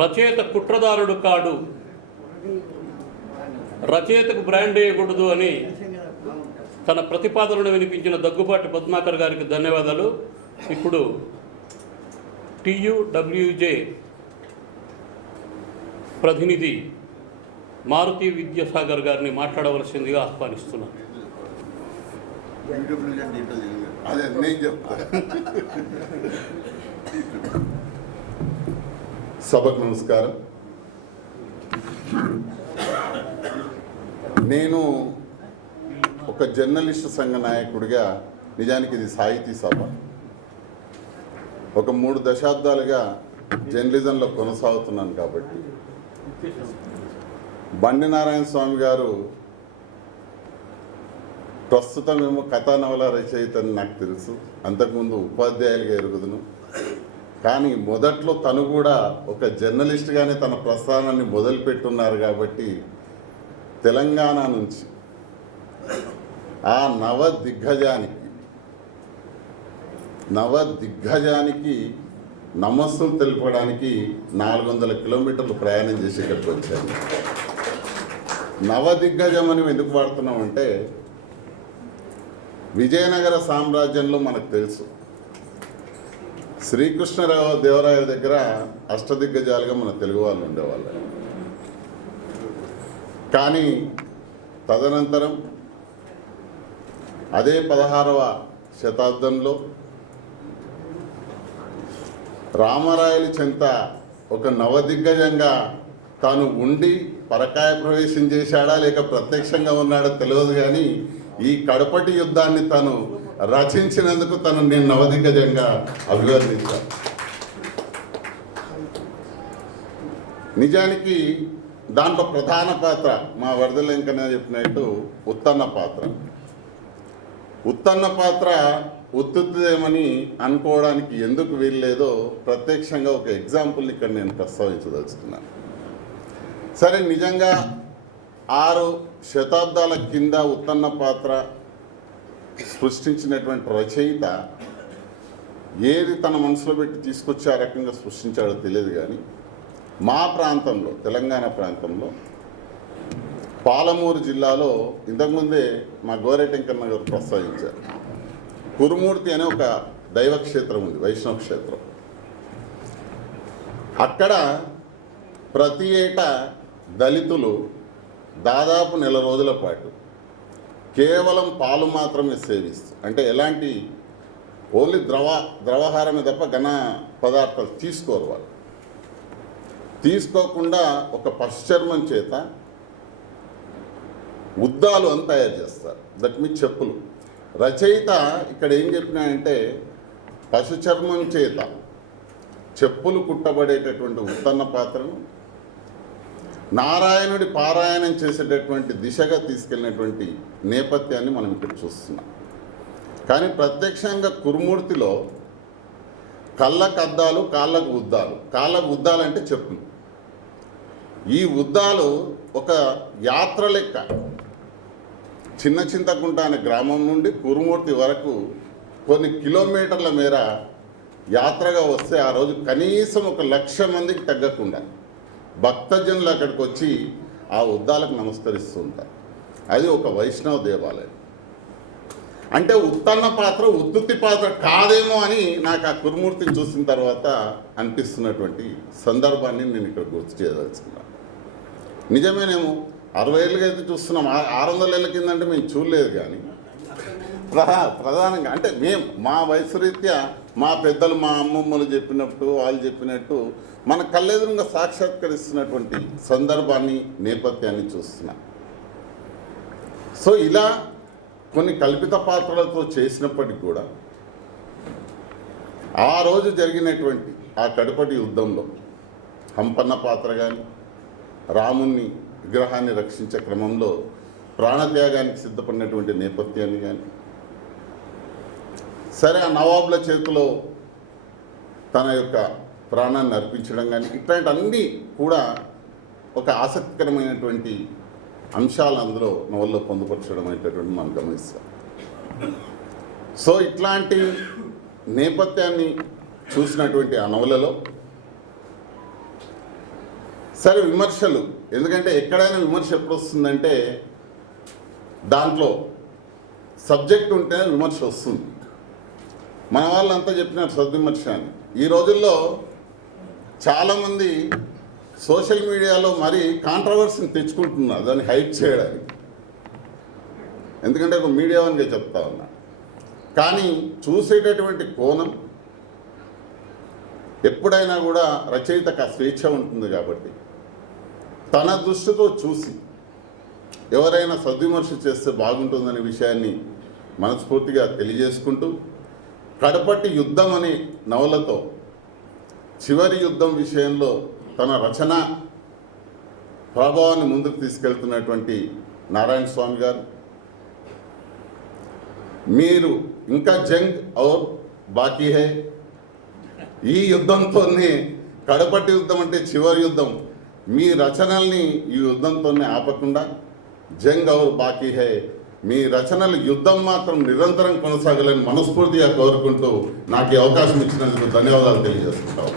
రచయిత కుట్రదారుడు కాడు, రచయితకు బ్రాండ్ వేయకూడదు అని తన ప్రతిపాదనను వినిపించిన దగ్గుబాటి పద్మాకర్ గారికి ధన్యవాదాలు. ఇప్పుడు TUWJ ప్రతినిధి మారుతి విద్యాసాగర్ గారిని మాట్లాడవలసిందిగా ఆహ్వానిస్తున్నాను. సభకు నమస్కారం. నేను ఒక జర్నలిస్టు సంఘ నాయకుడిగా, నిజానికి ఇది సాహితీ సభ, ఒక 3 దశాబ్దాలుగా జర్నలిజంలో కొనసాగుతున్నాను కాబట్టి బండి నారాయణ స్వామి గారు ప్రస్తుతం ఏమో కథా నవల రచయిత అని నాకు తెలుసు, అంతకుముందు ఉపాధ్యాయులుగా ఎరుగుదును. కానీ మొదట్లో తను కూడా ఒక జర్నలిస్ట్గానే తన ప్రస్థానాన్ని మొదలుపెట్టున్నారు కాబట్టి తెలంగాణ నుంచి ఆ నవ దిగ్గజానికి నమస్సులు తెలుపడానికి 400 కిలోమీటర్లు ప్రయాణం చేసి ఇక్కడికి వచ్చాను. నవదిగ్గజం అని ఎందుకు వాడుతున్నామంటే, విజయనగర సామ్రాజ్యంలో మనకు తెలుసు శ్రీకృష్ణదేవరాయ దగ్గర అష్టదిగ్గజాలుగా మన తెలుగు వాళ్ళు ఉండేవాళ్ళు. కానీ తదనంతరం అదే 16వ శతాబ్దంలో రామరాయల చెంత ఒక నవదిగ్గజంగా తాను ఉండి పరకాయ ప్రవేశం చేశాడా లేక ప్రత్యక్షంగా ఉన్నాడో తెలియదు, కానీ ఈ కడపటి యుద్ధాన్ని తను రచించినందుకు నేను నవదిగ్గజంగా అభివర్ణించాను. నిజానికి దాంట్లో ప్రధాన పాత్ర మా వరదలంకనే చెప్పినట్టు ఉత్తన్న పాత్ర ఉత్తుదేమని అనుకోవడానికి ఎందుకు వీల్లేదో ప్రత్యక్షంగా ఒక ఎగ్జాంపుల్ ఇక్కడ నేను ప్రస్తావించదలుచుకున్నాను. సరే, నిజంగా 6 శతాబ్దాల కింద ఉత్తన్న పాత్ర సృష్టించినటువంటి రచయిత ఏది తన మనసులో పెట్టి తీసుకొచ్చి ఆ రకంగా సృష్టించాడో తెలియదు. కానీ మా ప్రాంతంలో, తెలంగాణ ప్రాంతంలో పాలమూరు జిల్లాలో ఇంతకుముందే మా గోరెటెంకన్న గారు ప్రస్తావించారు, కురుమూర్తి అనే ఒక దైవక్షేత్రం ఉంది, వైష్ణవ క్షేత్రం. అక్కడ ప్రతి ఏటా దళితులు దాదాపు 1 రోజుల పాటు కేవలం పాలు మాత్రమే సేవిస్తూ, అంటే ఎలాంటి ఓన్లీ ద్రవహారమే తప్ప ఘన పదార్థాలు తీసుకోరు. వాళ్ళు తీసుకోకుండా ఒక పశుచర్మం చేత ఉద్దాలు అని తయారు చేస్తారు. దట్ మీన్స్ చెప్పులు. రచయిత ఇక్కడ ఏం చెప్పినాయంటే, పశుచర్మం చేత చెప్పులు కుట్టబడేటటువంటి ఉత్తన్న పాత్రను నారాయణుడి పారాయణం చేసేటటువంటి దిశగా తీసుకెళ్ళినటువంటి నేపథ్యాన్ని మనం ఇక్కడ చూస్తున్నాం. కానీ ప్రత్యక్షంగా కురుమూర్తిలో కళ్ళకు అద్దాలు, కాళ్ళకు ఉద్దాలు అంటే చెప్పులు. ఈ ఉద్దాలు ఒక యాత్ర లెక్క చిన్న చింతకుంట అనే గ్రామం నుండి కురుమూర్తి వరకు కొన్ని కిలోమీటర్ల మేర యాత్రగా వస్తే ఆ రోజు కనీసం 1,00,000 మందికి తగ్గకుండా భక్తజనులు అక్కడికి వచ్చి ఆ ఉద్దాలకు నమస్కరిస్తూ ఉంటారు. అది ఒక వైష్ణవ దేవాలయం. అంటే ఉత్తన్న పాత్ర ఉత్తుత్తి పాత్ర కాదేమో అని నాకు ఆ కురుమూర్తిని చూసిన తర్వాత అనిపిస్తున్నటువంటి సందర్భాన్ని నేను ఇక్కడ గుర్తు చేయదలుచుకున్నాను. నిజమేనేమో 60 ఏళ్ళుగా అయితే చూస్తున్నాం, 600 ఏళ్ళ కిందంటే మేము చూడలేదు. కానీ ప్రధానంగా అంటే మా వయసు రీత్యా మా పెద్దలు, మా అమ్మమ్మలు చెప్పినట్టు, వాళ్ళు చెప్పినట్టు మన కళ్ళెదురుగా సాక్షాత్కరిస్తున్నటువంటి సందర్భాన్ని, నేపథ్యాన్ని చూస్తున్నాం. సో ఇలా కొన్ని కల్పిత పాత్రలతో చేసినప్పటికీ కూడా ఆ రోజు జరిగినటువంటి ఆ కడపటి యుద్ధంలో హంపన్న పాత్ర కానీ, రాముణ్ణి విగ్రహాన్ని రక్షించే క్రమంలో ప్రాణత్యాగానికి సిద్ధపడినటువంటి నేపథ్యాన్ని కానీ, సరే ఆ నవాబుల చేతిలో తన యొక్క ప్రాణాన్ని అర్పించడం కానీ, ఇట్లాంటి అన్నీ కూడా ఒక ఆసక్తికరమైనటువంటి అంశాలు అందులో నవల్లో పొందుపరచడం అనేటటువంటి మనం గమనిస్తాం. సో ఇట్లాంటి నేపథ్యాన్ని చూసినటువంటి ఆ నవలలో సరే విమర్శలు, ఎందుకంటే ఎక్కడైనా విమర్శ ఎప్పుడు వస్తుందంటే దాంట్లో సబ్జెక్ట్ ఉంటేనే విమర్శ వస్తుంది. మన వాళ్ళంతా చెప్పినారు సద్విమర్శ అని. ఈ రోజుల్లో చాలామంది సోషల్ మీడియాలో మరీ కాంట్రవర్సీని తెచ్చుకుంటున్నారు దాన్ని హైప్ చేయడానికి. ఎందుకంటే ఒక మీడియా వన్గా చెప్తా ఉన్నా, కానీ చూసేటటువంటి కోణం ఎప్పుడైనా కూడా రచయితకు ఆ స్వేచ్ఛ ఉంటుంది కాబట్టి తన దృష్టితో చూసి ఎవరైనా సద్విమర్శ చేస్తే బాగుంటుందనే విషయాన్ని మనస్ఫూర్తిగా తెలియజేసుకుంటూ, కడపటి యుద్ధం అనే నవలతో చివరి యుద్ధం విషయంలో తన రచన ప్రభావాన్ని ముందుకు తీసుకెళ్తున్నటువంటి నారాయణ స్వామి గారు, మీరు ఇంకా జంగ్ ఔర్ బాకీ హై, ఈ యుద్ధంతోనే కడపటి యుద్ధం అంటే చివరి యుద్ధం, మీ రచనల్ని ఈ యుద్ధంతోనే ఆపకుండా జంగ్ ఔర్ బాకీ హై, మీ రచనలు యుద్ధం మాత్రం నిరంతరం కొనసాగాలని మనస్ఫూర్తిగా కోరుకుంటూ నాకు ఈ అవకాశం ఇచ్చినందుకు ధన్యవాదాలు తెలియజేస్తున్నాను.